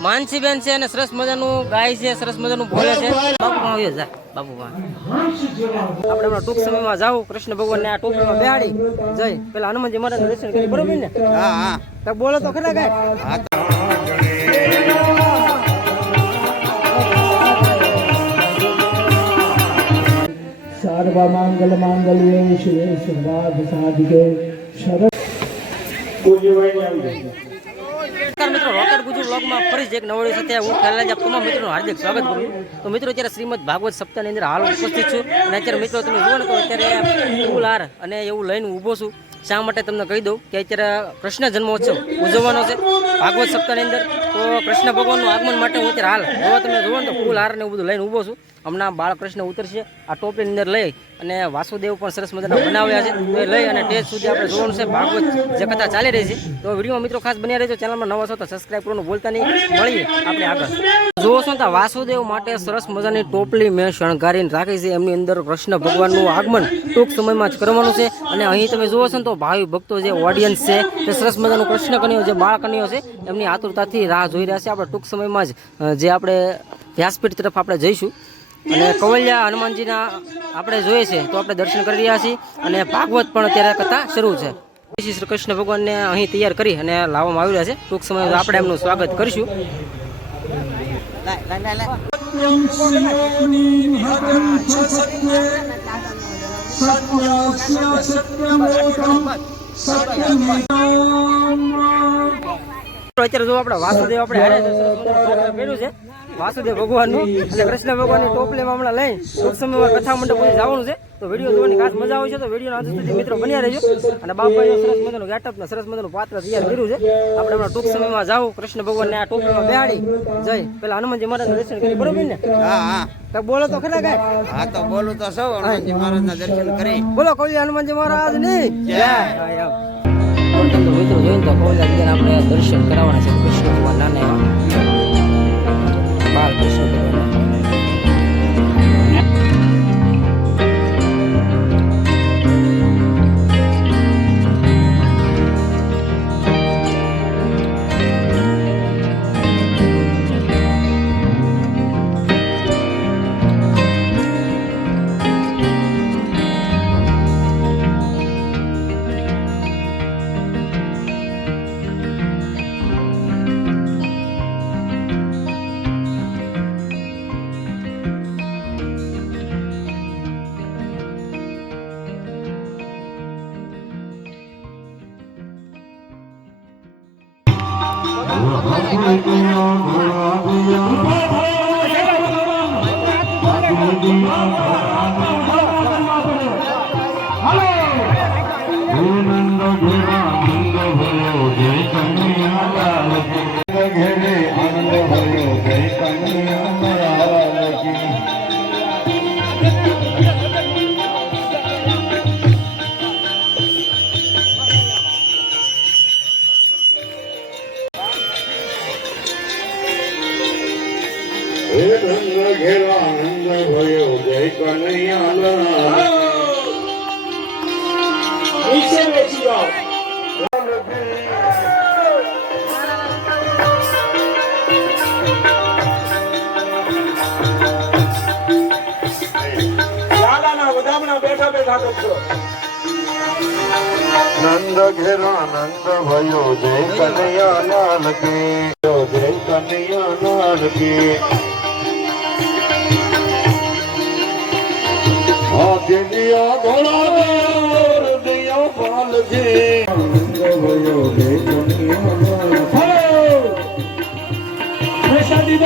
માનસીબેન છે અને સરસ મજાનું ગાય છે સરસ મજાનું ભોલે છે. બાપુ આવ્યો જા બાપુ આપણે હમણાં ટૂંક સમયમાં જાવ કૃષ્ણ ભગવાન ને આ ટોપીમાં બેહાડી. જઈ પેલા હનુમાનજી મહારાજ દર્શન કરી. બરોબર ને? હા હા. તો બોલો તો ખરા ગાય. સર્વમંગલ માંગલ્ય શિવે સર્વાર્થ સાધિકે શરદ પૂજ્યભાઈ આવી મિત્રો રોકેટ ગુજુ બ્લોગમાં ફરી એક નવડી સાથે હું ખેલાજ આપ તમામ મિત્રોનું હાર્દિક સ્વાગત કરું તો મિત્રો, અત્યારે શ્રીમદ ભાગવત સપ્તાહની અંદર હાલ ઉપસ્થિત છું અને અત્યારે મિત્રો, તમે જુઓ તો અત્યારે ફૂલ હાર અને એવું લઈને ઊભો છું. શા માટે તમને કહી દઉં કે અત્યારે કૃષ્ણ જન્મોત્સવ ઉજવવાનો છે ભાગવત સપ્તાહની અંદર. તો કૃષ્ણ ભગવાનનું આગમન માટે હું અત્યારે હાલ તમે જુઓ ને તો ફૂલ હાર ને બધું લઈને ઊભો છું. હમણાં બાળકૃષ્ણ ઉતરશે. આ ટોપીની અંદર લઈ અને વાસુદેવ પણ સરસ મજાના બનાવ્યા છે. એ લઈ અને તે સુધી આપણે જોવાનું છે. ભાગવત જે કથા ચાલી રહી છે. તો વિડીયોમાં મિત્રો ખાસ બન્યા રહેજો. ચેનલમાં નવા છો તો સબસ્ક્રાઈબ કરવાનું ભૂલતા નહીં. મળીએ આપણે આગળ. જુઓ છો તો વાસુદેવ માટે સરસ મજાની ટોપલી મેં શણગારીને રાખી છે. એમની અંદર કૃષ્ણ ભગવાનનું આગમન ટૂંક સમયમાં જ કરવાનું છે. અને અહીં તમે જુઓ છો તો ભાવિ ભક્તો જે ઓડિયન્સ છે, તે સરસ મજાનું કૃષ્ણ કન્યો જે બાળ છે, એમની આતુરતાથી રાહ જોઈ રહ્યા છે. આપણે ટૂંક સમયમાં જ જે આપણે વ્યાસપીઠ તરફ આપણે જઈશું. અને કવલિયા હનુમાનજીના આપણે જોઈએ છે તો આપણે દર્શન કરી રહ્યા છીએ અને ભાગવત પણ અત્યારે કથા શરૂ છે. શ્રી શ્રી કૃષ્ણ ભગવાનને અહીં તૈયાર કરી અને લાવવામાં આવી રહ્યા છે. ટૂંક સમયમાં આપણે એમનું સ્વાગત કરીશું. અત્યારે જો આપણે વાસુદેવ આપણે હારે છે, વાસુદેવ ભગવાનનું અને કૃષ્ણ ભગવાનની ટોપલીમાં હમણાં લઈ ટૂંક સમયમાં કથા મંડપ સુધી જવાનું છે. તો વીડિયો જોવાની ખાસ મજા આવે છે તો વીડિયો અંત સુધી મિત્રો બન્યા રહેજો. અને બાપાએ સરસ મજાનું ગેટઅપ ને સરસ મજાનું પાત્ર તૈયાર કર્યું છે. આપણે હમણાં ટૂંક સમયમાં જાવ કૃષ્ણ ભગવાનને આ ટોપલીમાં બેહાડી. જઈ પેલા હનુમાનજી મહારાજ દર્શન કરી બરોબર ને? હા હા. તો બોલો તો ખરા ગાય હા તો બોલું તો સૌ હનુમાનજી મહારાજના દર્શન કરી. બોલો કોઈ હનુમાનજી મહારાજની. જય. તો મિત્રો જોઈને તો કોઈ આપણે દર્શન કરાવવાના છે. કૃષ્ણ ભગવાન નાના એવા બાળ કૃષ્ણ ભગવાન ઘેરે બેઠા બેઠા કરશો નંદ ઘેરા નંદ ભયો જય કનૈયા લાલ કે જય કનૈયા લાલ કે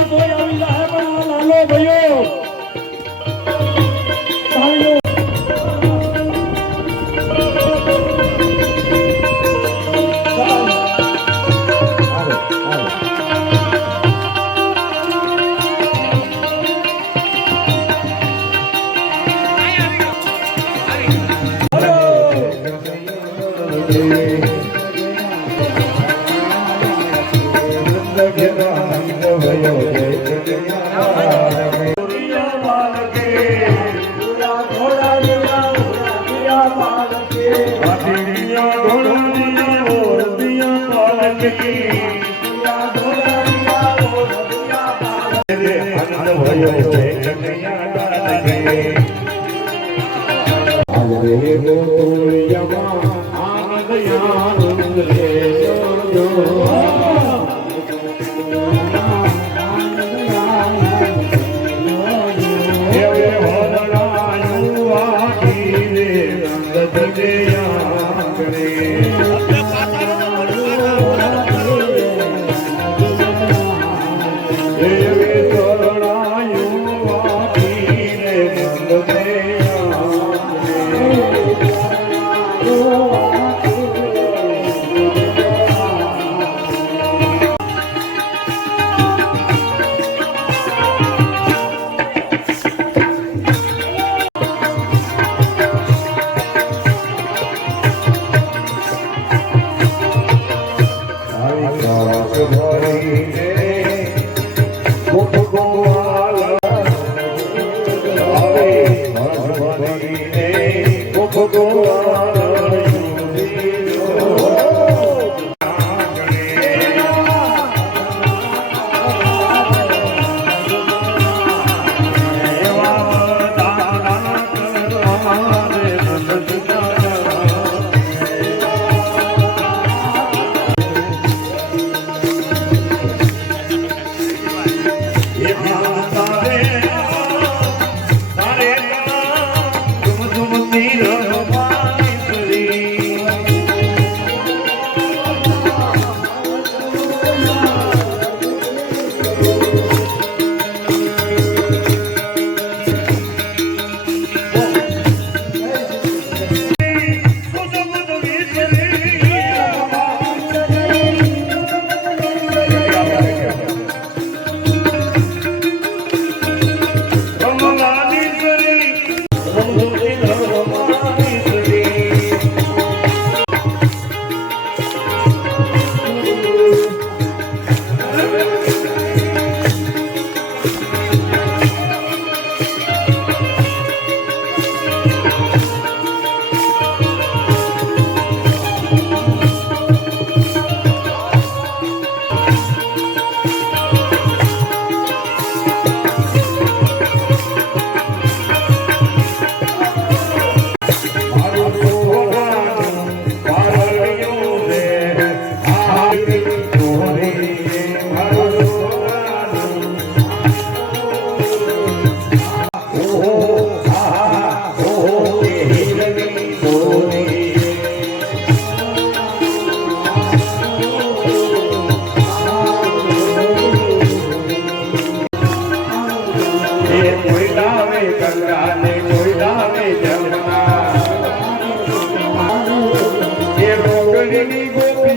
કોઈ આવી જાય પણ લાલો ભયો નંદ ઘેરા આનંદ યાર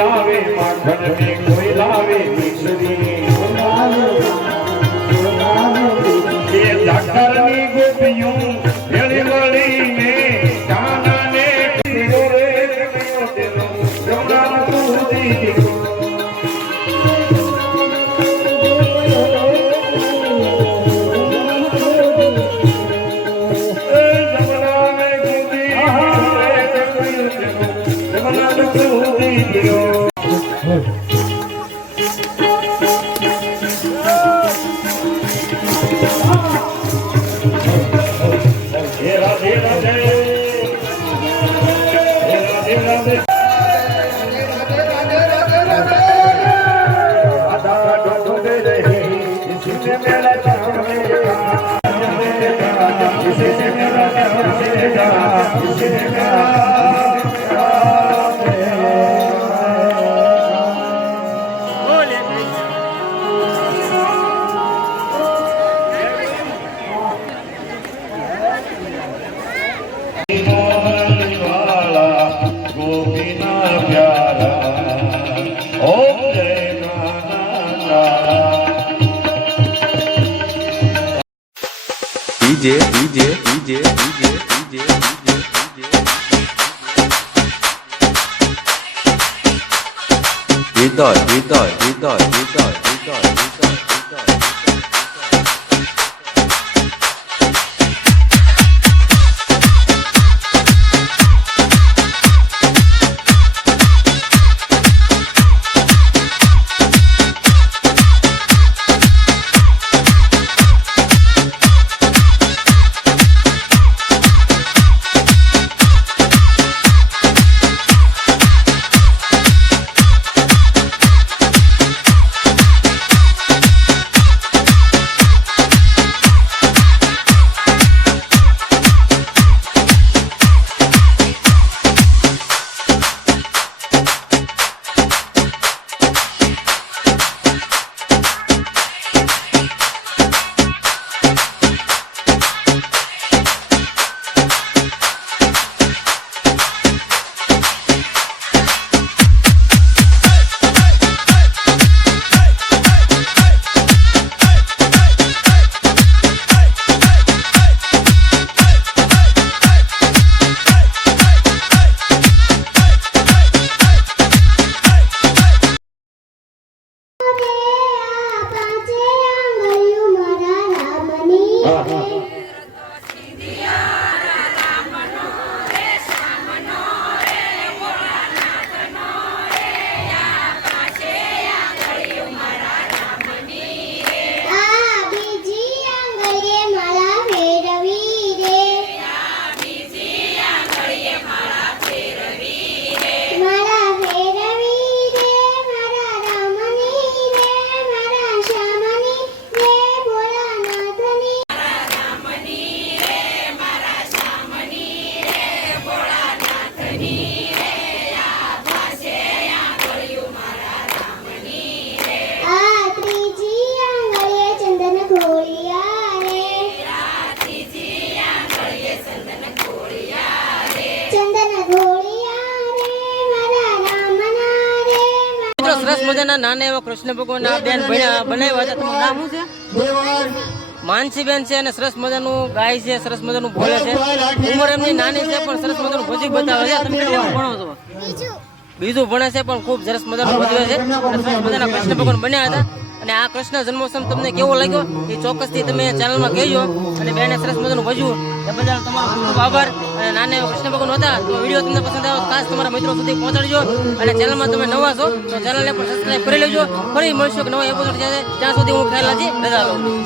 લાવે માખણ ને કોઈ લાવે મિશ્રી আমাদের DJ, DJ, DJ, DJ, DJ, DJ. Hৃদয় হৃদয় হৃদয় হৃদয় হৃদয় হৃদয় મજાના નાના એવા કૃષ્ણ ભગવાનના બેન ભણ્યા બનાવ્યા હતા. તમારું નામ શું છે? માનસીબેન છે અને સરસ મજાનું ગાય છે સરસ મજાનું બોલે છે. ઉંમર એમની નાની છે પણ સરસ મજાનું ભજી બતાવે છે. તમે કેટલું ભણો છો? બીજું ભણે છે પણ ખૂબ સરસ મજાનું ભજવે છે. અને સરસ મજાના કૃષ્ણ ભગવાન બન્યા હતા. અને આ કૃષ્ણ જન્મોત્સવ તમને કેવો લાગ્યો? એ ચોક્કસથી તમે ચેનલમાં કહેજો. અને બેને સરસ મજાનું ભજવું એ બદલ તમારો ખૂબ આભાર. અને નાને કૃષ્ણ ભગવાન હતા, તો વીડિયો તમને પસંદ આવ્યો, ખાસ તમારા મિત્રો સુધી પહોંચાડજો અને ચેનલમાં તમે નવા છો, તો ચેનલને પણ સબસ્ક્રાઈબ કરી લેજો. ફરી મળશું કે નવા એપિસોડ છે સુધી હું ખ્યાલ રજા લઉં